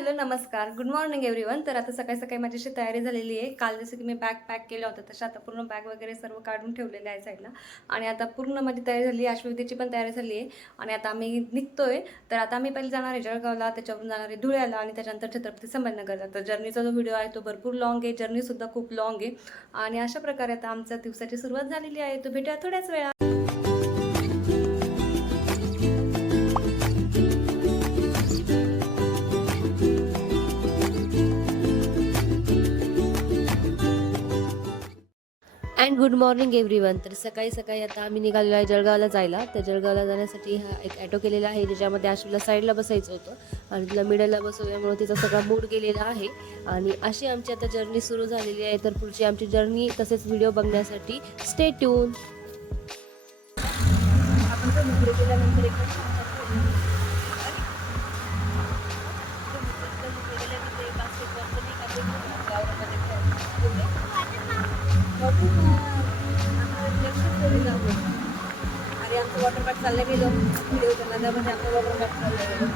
Hello, नमस्कार. Good morning everyone. तर आता सकाळी-सकाळी माझी अशी तयारी झालेली आहे. काल जसं की मी बॅग पॅक केलं होतं, तसं आता पूर्ण बॅग वगैरे सर्व काढून ठेवलेलं आहे साईडला. आणि आता पूर्ण माझी तयारी झाली आहे. अश्वतीची पण तयारी झाली आहे आणि आता आम्ही निघतोय. तर आता आम्ही पहिले जाणार आहे जळगावला, त्याच्यावरून जाणार आहे धुळ्याला आणि त्याच्यानंतर छत्रपती संभाजीनगरला. तर जर्नीचा जो व्हिडिओ आहे तो भरपूर लाँग आहे, जर्नीसुद्धा खूप लाँग आहे. आणि अशा प्रकारे आता आमच्या दिवसाची सुरुवात झालेली आहे. तर भेटूया थोड्याच वेळात. And good morning everyone. तर सकाळी सकाळी आता आम्ही निघालेलो आहे जळगावला जायला. तर जळगावला जाण्यासाठी हा एक ॲटो केलेला आहे, ज्याच्यामध्ये आशूला साईडला बसायचं होतं आणि तिला मिडलला बसवल्यामुळे तिचा सगळा मूड गेलेला आहे. आणि अशी आमची आता जर्नी सुरू झालेली आहे. तर पुढची आमची जर्नी तसेच व्हिडिओ बघण्यासाठी स्टे ट्यून. आपण गेल्यानंतर अरे आमचं वॉटर पार्क चाललं गेलो व्हिडिओ करण्यामध्ये आमचं वॉटर पार्क चाललं गेलो.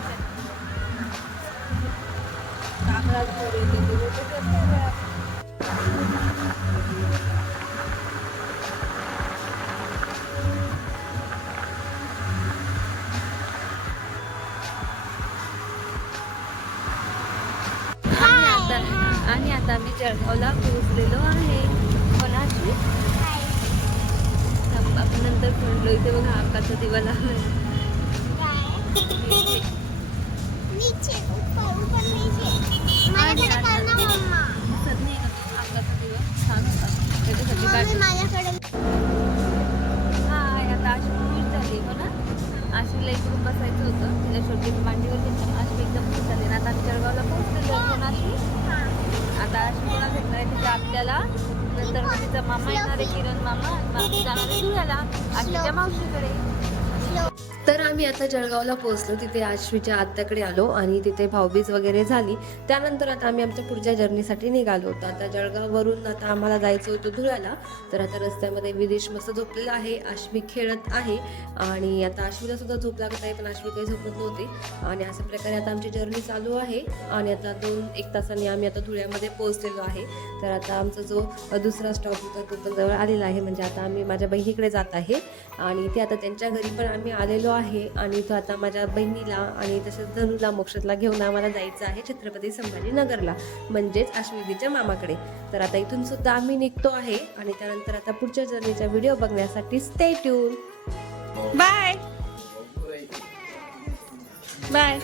आणि आता आम्ही जळगावला पोहोचलेलो आहे. कोणाची आपण नंतर म्हणलो. इथे बघा आकाचा दिवा लागलाय. आता अशी खुश झाली हो ना. आशूला इकडून बसायचं होतं, तिला शेवटी मांडीवर घेतलं. आशू एकदम खुश झाली ना. आता आम्ही जळगावला पोहोचलेलो. आता आशू कोणा भेटणार आहे तिच्या आत्याला, नंतर मग तिचा मामा येणार आहे किरण मामा, आणि जाणार आहे धुळ्याला आशूच्या मावशीकडे. तर आम्ही आता जळगावला पोहोचलो. तिथे आश्वीच्या आत्याकडे आलो आणि तिथे भाऊबीज वगैरे झाली. त्यानंतर आता आम्ही आमच्या पुढच्या जर्नीसाठी निघालो होतो. आता जळगाववरून आता आम्हाला जायचं होतं धुळ्याला. तर आता रस्त्यामध्ये विदेश मस्त झोपलेला आहे, आश्वी खेळत आहे आणि आता आश्वीला सुद्धा झोप लागत आहे, पण आश्वी काही झोपत नव्हती. आणि अशा प्रकारे आता आमची जर्नी चालू आहे आणि आता 2-1 तासांनी आम्ही आता धुळ्यामध्ये पोहोचलेलो आहे. तर आता आमचा जो दुसरा स्टॉप होता तो पण जवळ आलेला आहे. म्हणजे आता आम्ही माझ्या बहिणीकडे जात आहे आणि ते आता त्यांच्या घरी पण आम्ही आलेलो आहे. आणि इथं आता माझ्या बहिणीला आणि तसंच धनुला मोक्षातला घेऊन आम्हाला जायचं आहे छत्रपती संभाजीनगरला, म्हणजेच आश्वीच्या मामाकडे. तर आता इथून सुद्धा आम्ही निघतो आहे आणि त्यानंतर आता पुढच्या जर्नीचा व्हिडिओ बघण्यासाठी स्टे ट्यून. Bye bye.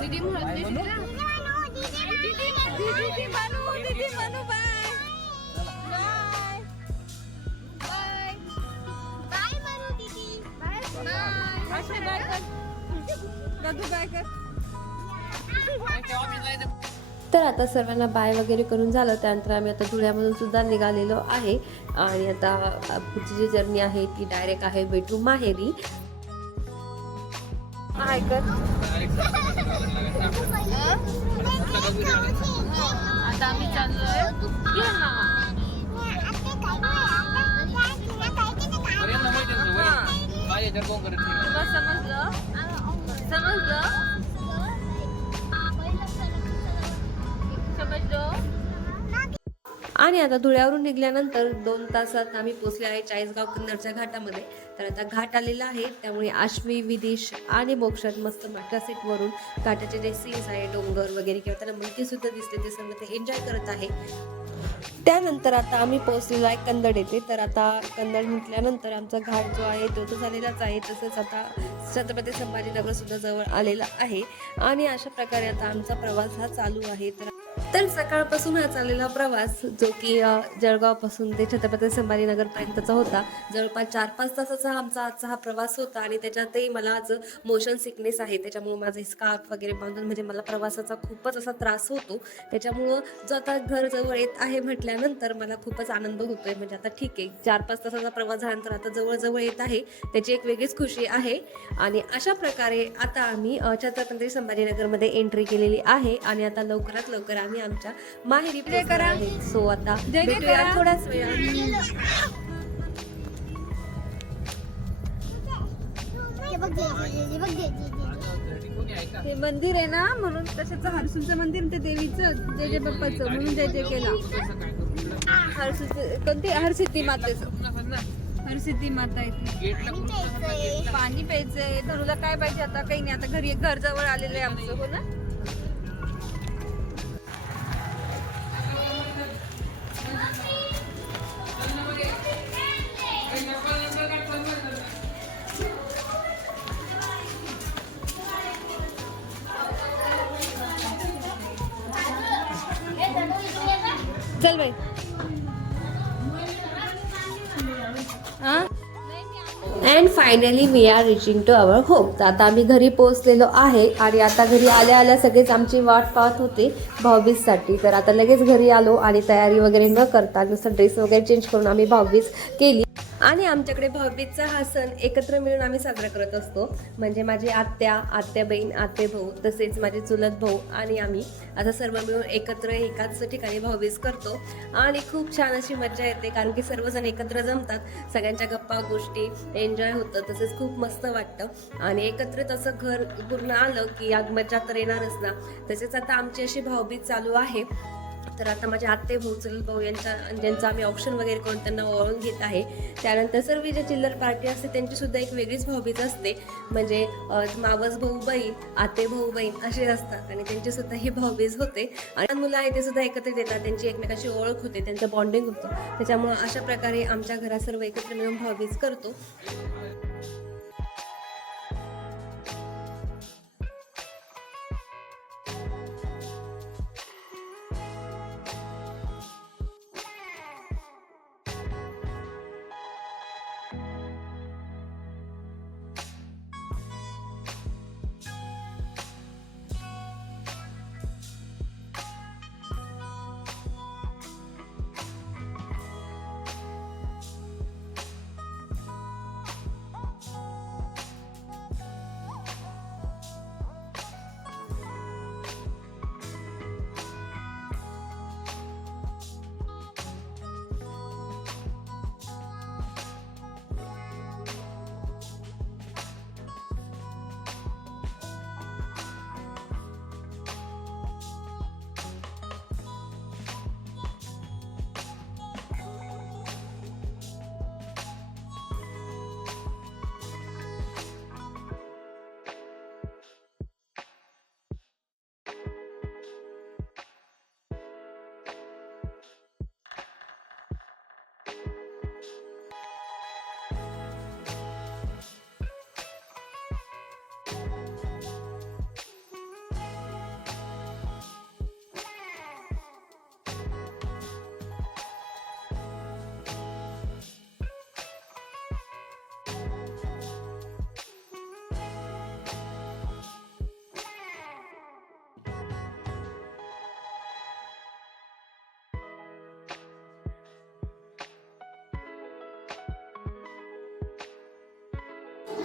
दीदी तर आता सर्वांना बाय वगैरे करून झालं. त्यानंतर आम्ही आता धुळ्यामधून सुद्धा निघालेलो आहे आणि आता पुढची जी जर्नी आहे ती डायरेक्ट आहे भेटू माहेरी. आता आम्ही चाललोय समजलं. आणि आता धुळ्यावरून निघाल्यानंतर 2 तासात आम्ही पोहोचले आहे चाळीसगाव कन्नडच्या घाटामध्ये. तर आता घाट आलेला आहे, त्यामुळे आश्वी, विदेश आणि मोक्षात मस्त मोठ्या सीटवरून घाटाचे जे सीन्स आहे, डोंगर वगैरे किंवा त्यांना मंकी सुद्धा दिसते, ते सर्व ते एन्जॉय करत आहे. त्यानंतर आता आम्ही पोहोचलेलो आहे कन्नड येथे. तर आता कन्नड म्हटल्यानंतर आमचा घाट जो आहे तो झालेलाच आहे. तसंच आता छत्रपती संभाजीनगर सुद्धा जवळ आलेला आहे आणि अशा प्रकारे आता आमचा प्रवास हा चालू आहे. तर सकाळपासून हा चाललेला प्रवास जो की जळगावपासून ते छत्रपती संभाजीनगर पर्यंतचा होता. जवळपास 4-5 तासाचा आमचा आजचा हा प्रवास होता आणि त्याच्यातही मला आज मोशन सिकनेस आहे, त्याच्यामुळे माझं स्कार्फ वगैरे बांधून म्हणजे मला प्रवासाचा खूपच असा त्रास होतो. त्याच्यामुळं जो आता घर जवळ येत आहे म्हटल्यानंतर मला खूपच आनंद होतोय. म्हणजे आता ठीक आहे, 4-5 तासाचा प्रवास झाल्यानंतर आता जवळ येत आहे, त्याची एक वेगळीच खुशी आहे. आणि अशा प्रकारे आता आम्ही छत्रपती संभाजीनगरमध्ये एंट्री केलेली आहे आणि आता लवकरात लवकर आम्ही आमच्या माहेरी पोहोचणार आहे. सो आता भेटूया थोड्याच वेळात. हे मंदिर आहे ना, म्हणून कशाचं हरसूलचं मंदिर, ते देवीचं जय जय बाप्पाचं, म्हणून जय जय केला. हरसूलचं कोणती, हरसिद्धी मातेचं, हरसिद्धी माता येते. पाणी प्यायचंय. धनुला काय पाहिजे आता? काही नाही, आता घरी घर जवळ आलेलं आहे आमचं. हो ना. चल बाई. And finally we are reaching to our home. तर आता आम्ही घरी पोहोचलेलो आहे आणि आता घरी आल्या आल्या सगळेच आमची वाट पाहत होते भाऊबीजसाठी. तर आता लगेच घरी आलो आणि तयारी वगैरे न करता नुसतं ड्रेस वगैरे चेंज करून आम्ही भाऊबीज केली. आणि आमच्याकडे भाऊबीजचा हा सण एकत्र मिळून आम्ही साजरा करत असतो. म्हणजे माझी आत्या बहीण, आत्या भाऊ, तसेच माझे चुलत भाऊ आणि आम्ही आता सर्व मिळून एकत्र एकाच ठिकाणी भाऊबीज करतो. आणि खूप छान अशी मजा येते, कारण की सर्वजण एकत्र जमतात, सगळ्यांच्या गप्पा गोष्टी एन्जॉय होतं, तसेच खूप मस्त वाटतं. आणि एकत्रित असं घर पूर्ण आलं की आज मजा तर येणारच ना. तसेच आता आमची अशी भाऊबीज चालू आहे. तर आता माझे आत्ते भाऊ, चुलत भाऊ ज्यांचं आम्ही ऑप्शन वगैरे करून त्यांना ओळखून घेत आहे. त्यानंतर सर्व जे चिल्लर पार्टी असते त्यांची सुद्धा एक वेगळीच भाऊबीज असते. म्हणजे मावस भाऊ बहीण, आते भाऊ बहीण असे असतात आणि त्यांची सुद्धा ही भाऊबीज होते. आणि मुलं आहे ते सुद्धा एकत्रित येतात, त्यांची एकमेकाशी ओळख होते, त्यांचं बॉन्डिंग होतं. त्याच्यामुळं अशा प्रकारे आमच्या घरात सर्व एकत्र मिळून भाऊबीज करतो.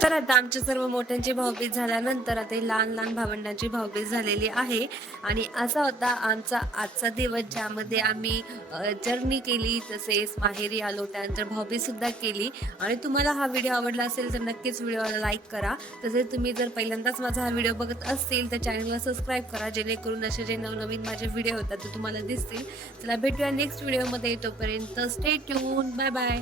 तर आता आमच्या सर्व मोठ्यांची भाऊबीज झाल्यानंतर आता ही लहान लहान भावंडांची भाऊबीज झालेली आहे. आणि असा होता आमचा आजचा दिवस, ज्यामध्ये आम्ही जर्नी केली, तसेच माहेरी आलो, त्यानंतर भाऊबीज सुद्धा केली. आणि तुम्हाला हा व्हिडिओ आवडला असेल तर नक्कीच व्हिडिओला लाईक करा. तसेच तुम्ही जर पहिल्यांदाच माझा हा व्हिडिओ बघत असेल तर चॅनलला सबस्क्राईब करा, जेणेकरून असे जे नवनवीन माझे व्हिडिओ होतात ते तुम्हाला दिसतील. चला भेटूया नेक्स्ट व्हिडिओमध्ये. तोपर्यंत स्टे ट्यून. Bye bye.